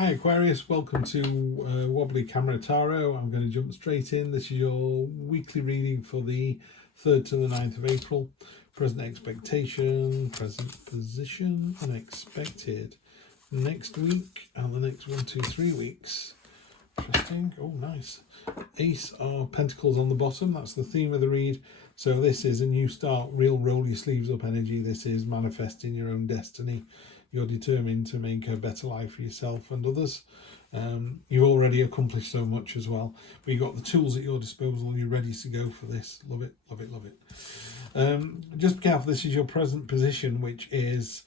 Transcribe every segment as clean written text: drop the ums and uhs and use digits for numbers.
Hi Aquarius, welcome to Wobbly Camera Tarot. I'm going to jump straight in. This is your weekly reading for the 3rd to the 9th of April. Present expectation, present position, unexpected. Next week and the next 1, 2, 3 weeks. Interesting. Oh, nice. Ace of Pentacles on the bottom. That's the theme of the read. So this is a new start, real roll your sleeves up energy. This is manifesting your own destiny. You're determined to make a better life for yourself and others. You've already accomplished so much as well. But you've got the tools at your disposal. You're ready to go for this. Love it, love it, love it. Just be careful. This is your present position, which is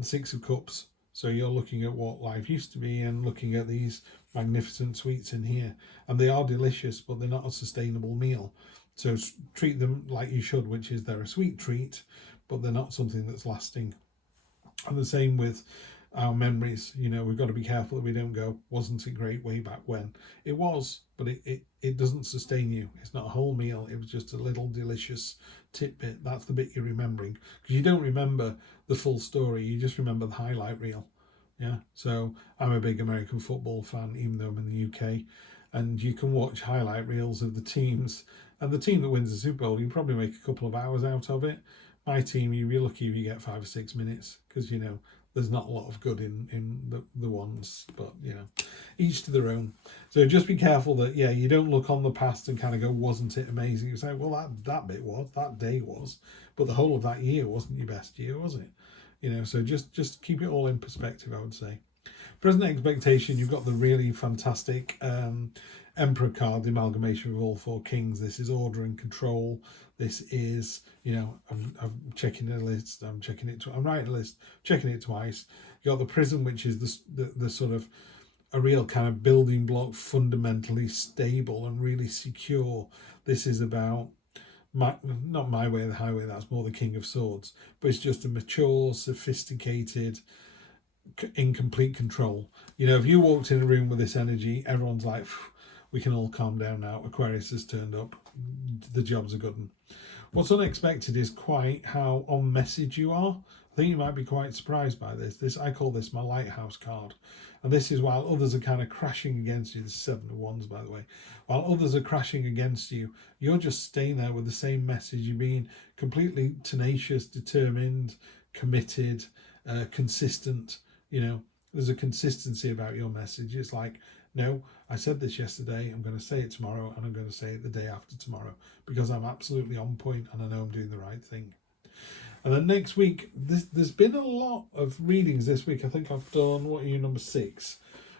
6 of Cups. So you're looking at what life used to be and looking at these magnificent sweets in here. And they are delicious, but they're not a sustainable meal. So treat them like you should, which is they're a sweet treat, but they're not something that's lasting. And the same with our memories. You know, we've got to be careful that we don't go, wasn't it great way back when? It was, but it doesn't sustain you. It's not a whole meal. It was just a little delicious tidbit. That's the bit you're remembering. Because you don't remember the full story. You just remember the highlight reel. Yeah. So I'm a big American football fan, even though I'm in the UK. And you can watch highlight reels of the teams. And the team that wins the Super Bowl, you probably make a couple of hours out of it. My team, you'd be lucky if you get 5 or 6 minutes, because, you know, there's not a lot of good in the ones, but, you know, each to their own. So just be careful that, yeah, you don't look on the past and kind of go, wasn't it amazing? You say, well, that bit was, that day was, but the whole of that year wasn't your best year, was it? You know, so just keep it all in perspective, I would say. Present expectation, you've got the really fantastic Emperor card, the amalgamation of all 4 kings. This is order and control. This is, you know, I'm checking the list. I'm checking it. I'm writing a list, checking it twice. You got the prison, which is the sort of a real kind of building block, fundamentally stable and really secure. This is about not my way, the highway. That's more the King of Swords, but it's just a mature, sophisticated, in complete control. You know, if you walked in a room with this energy, everyone's like, we can all calm down now. Aquarius has turned up. The job's a good one. What's unexpected is quite how on message you are. I think you might be quite surprised by this. I call this my lighthouse card. And this is while others are kind of crashing against you. There's 7 of Wands, by the way. While others are crashing against you, you're just staying there with the same message. You're being completely tenacious, determined, committed, consistent. You know, there's a consistency about your message. It's like, no, I said this yesterday, I'm going to say it tomorrow, and I'm going to say it the day after tomorrow, because I'm absolutely on point and I know I'm doing the right thing. And then next week, there's been a lot of readings this week. I think I've done, what are you, number 6?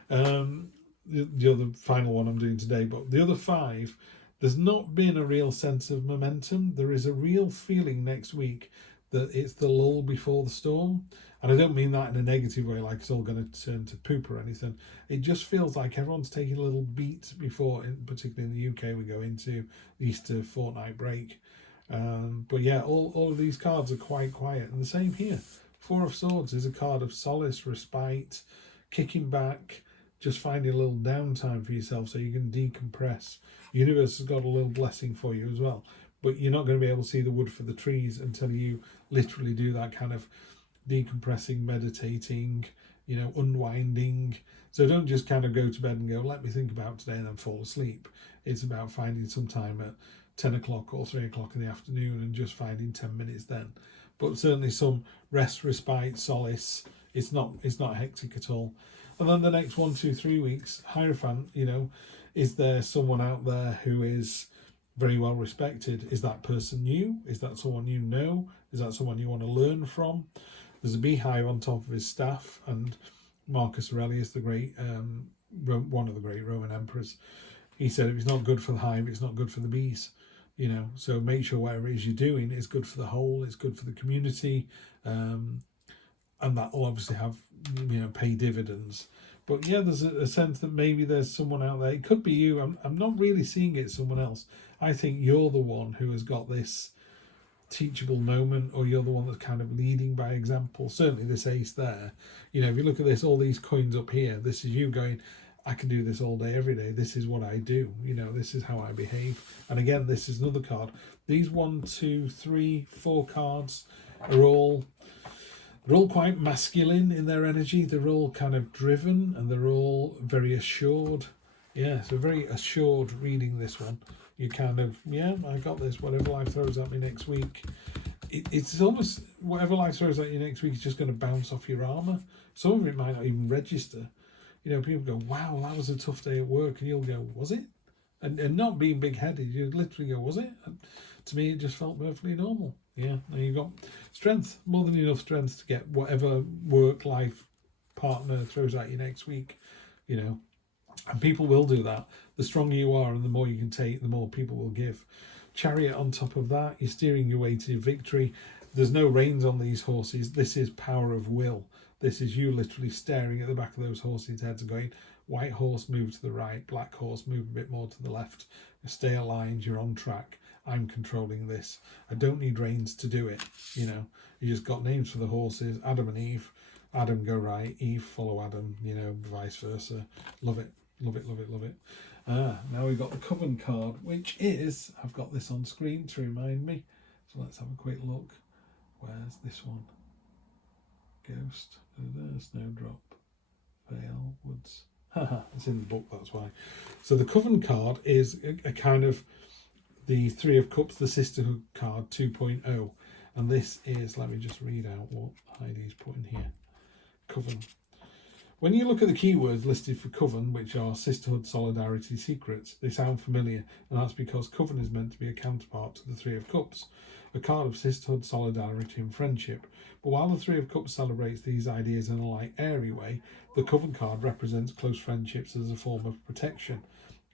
The other final one I'm doing today, but the other 5, there's not been a real sense of momentum. There is a real feeling next week that it's the lull before the storm. And I don't mean that in a negative way, like it's all going to turn to poop or anything. It just feels like everyone's taking a little beat before, particularly in the UK, we go into the Easter fortnight break. But yeah, all of these cards are quite quiet. And the same here. 4 of Swords is a card of solace, respite, kicking back, just finding a little downtime for yourself so you can decompress. The universe has got a little blessing for you as well. But you're not going to be able to see the wood for the trees until you literally do that kind of decompressing, meditating, you know, unwinding. So don't just kind of go to bed and go, let me think about today and then fall asleep. It's about finding some time at 10 o'clock or 3 o'clock in the afternoon and just finding 10 minutes then. But certainly some rest, respite, solace. It's not hectic at all. And then the next 1, 2, 3 weeks, Hierophant, you know, is there someone out there who is very well respected? Is that person you? Is that someone you know? Is that someone you want to learn from? There's a beehive on top of his staff, and Marcus Aurelius, the great, one of the great Roman emperors, he said, if it's not good for the hive, it's not good for the bees. You know, so make sure whatever it is you're doing is good for the whole, it's good for the community, and that will obviously have, you know, pay dividends. But yeah, there's a sense that maybe there's someone out there. It could be you. I'm not really seeing it someone else. I think you're the one who has got this teachable moment, or you're the one that's kind of leading by example. Certainly this ace there, you know, if you look at this, all these coins up here, this is you going, I can do this all day, every day. This is what I do. You know, this is how I behave. And again, this is another card. These 1, 2, 3, 4 cards are all They're all quite masculine in their energy. They're all kind of driven and they're all very assured. Yeah, so very assured reading this one. You kind of, yeah, I got this. Whatever life throws at me next week. It's almost, whatever life throws at you next week is just going to bounce off your armour. Some of it might not even register. You know, people go, wow, that was a tough day at work. And you'll go, was it? And not being big-headed, you literally go, was it? And to me, it just felt perfectly normal. Yeah, and you've got strength, more than enough strength to get whatever work-life partner throws at you next week, you know. And people will do that. The stronger you are and the more you can take, the more people will give. Chariot on top of that, you're steering your way to victory. There's no reins on these horses. This is power of will. This is you literally staring at the back of those horses' heads and going, white horse, move to the right. Black horse, move a bit more to the left. Stay aligned, you're on track. I'm controlling this. I don't need reins to do it, you know. You just got names for the horses, Adam and Eve. Adam go right, Eve follow Adam, you know, vice versa. Love it, love it, love it, love it. Now we've got the Coven card, which is, I've got this on screen to remind me. So let's have a quick look. Where's this one? Ghost, Snowdrop, Vale, Woods. It's in the book, that's why. So the Coven card is a kind of the Three of Cups, the Sisterhood card 2.0. And this is, let me just read out what Heidi's put in here. Coven. When you look at the keywords listed for Coven, which are Sisterhood, Solidarity, Secrets, they sound familiar, and that's because Coven is meant to be a counterpart to the Three of Cups, a card of sisterhood, solidarity and friendship. But while the Three of Cups celebrates these ideas in a light, airy way, the Coven card represents close friendships as a form of protection.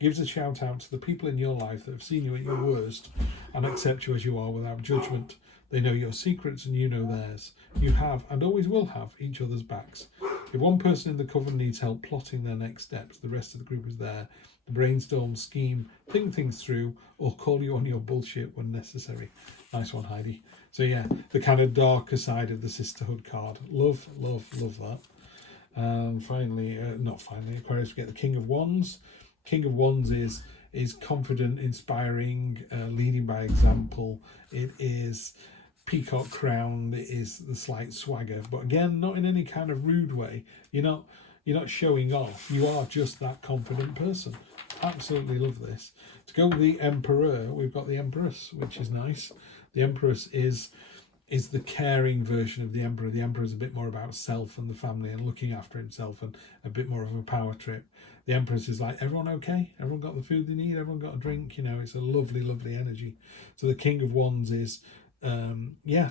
Gives a shout out to the people in your life that have seen you at your worst and accept you as you are without judgment. They know your secrets and you know theirs. You have and always will have each other's backs. If one person in the Coven needs help plotting their next steps, the rest of the group is there to brainstorm, scheme, think things through, or call you on your bullshit when necessary. Nice one, Heidi. So yeah, the kind of darker side of the Sisterhood card. Love, love, love that. And finally, Aquarius, we get the King of Wands. King of Wands is confident, inspiring, leading by example. It is peacock crown. It is the slight swagger, but again, not in any kind of rude way. You're not showing off. You are just that confident person. Absolutely love this. To go with the Emperor, we've got the Empress, which is nice. The Empress is the caring version of the Emperor. The Emperor is a bit more about self and the family and looking after himself and a bit more of a power trip. The Empress is like, everyone okay? Everyone got the food they need? Everyone got a drink? You know, it's a lovely, lovely energy. So the King of Wands is,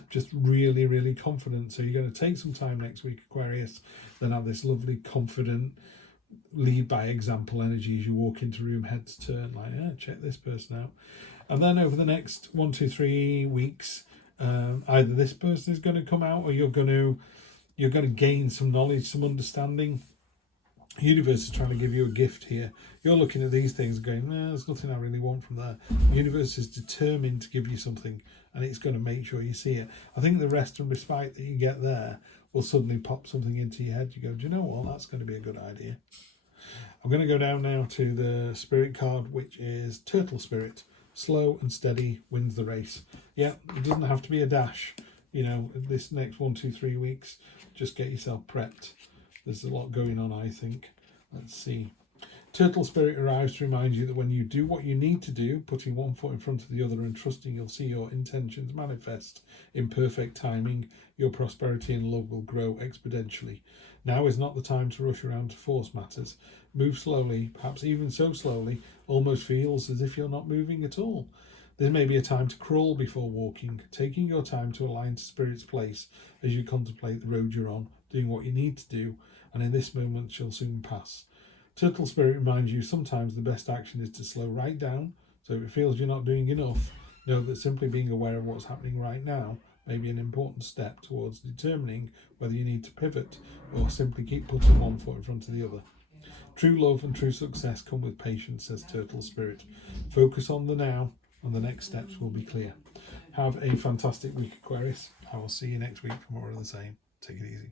just really, really confident. So you're going to take some time next week, Aquarius, then have this lovely, confident, lead by example energy as you walk into room, heads turn, like, yeah, check this person out. And then over the next 1, 2, 3 weeks, either this person is going to come out or you're going to gain some knowledge, some understanding. The universe is trying to give you a gift here. You're looking at these things going, there's nothing I really want from there. The universe is determined to give you something and it's going to make sure you see it. I think the rest and respite that you get there will suddenly pop something into your head. You go, do you know what? That's going to be a good idea. I'm going to go down now to the Spirit card, which is Turtle Spirit. Slow and steady wins the race. Yeah, it doesn't have to be a dash. You know, this next 1, 2, 3 weeks, just get yourself prepped. There's a lot going on, I think. Let's see. Turtle Spirit arrives to remind you that when you do what you need to do, putting one foot in front of the other and trusting you'll see your intentions manifest in perfect timing, your prosperity and love will grow exponentially. Now is not the time to rush around to force matters. Move slowly, perhaps even so slowly, almost feels as if you're not moving at all. There may be a time to crawl before walking, taking your time to align to Spirit's place as you contemplate the road you're on, doing what you need to do, and in this moment shall soon pass. Turtle Spirit reminds you sometimes the best action is to slow right down, so if it feels you're not doing enough, know that simply being aware of what's happening right now may be an important step towards determining whether you need to pivot or simply keep putting one foot in front of the other. True love and true success come with patience, says Turtle Spirit. Focus on the now and the next steps will be clear. Have a fantastic week, Aquarius. I will see you next week for more of the same. Take it easy.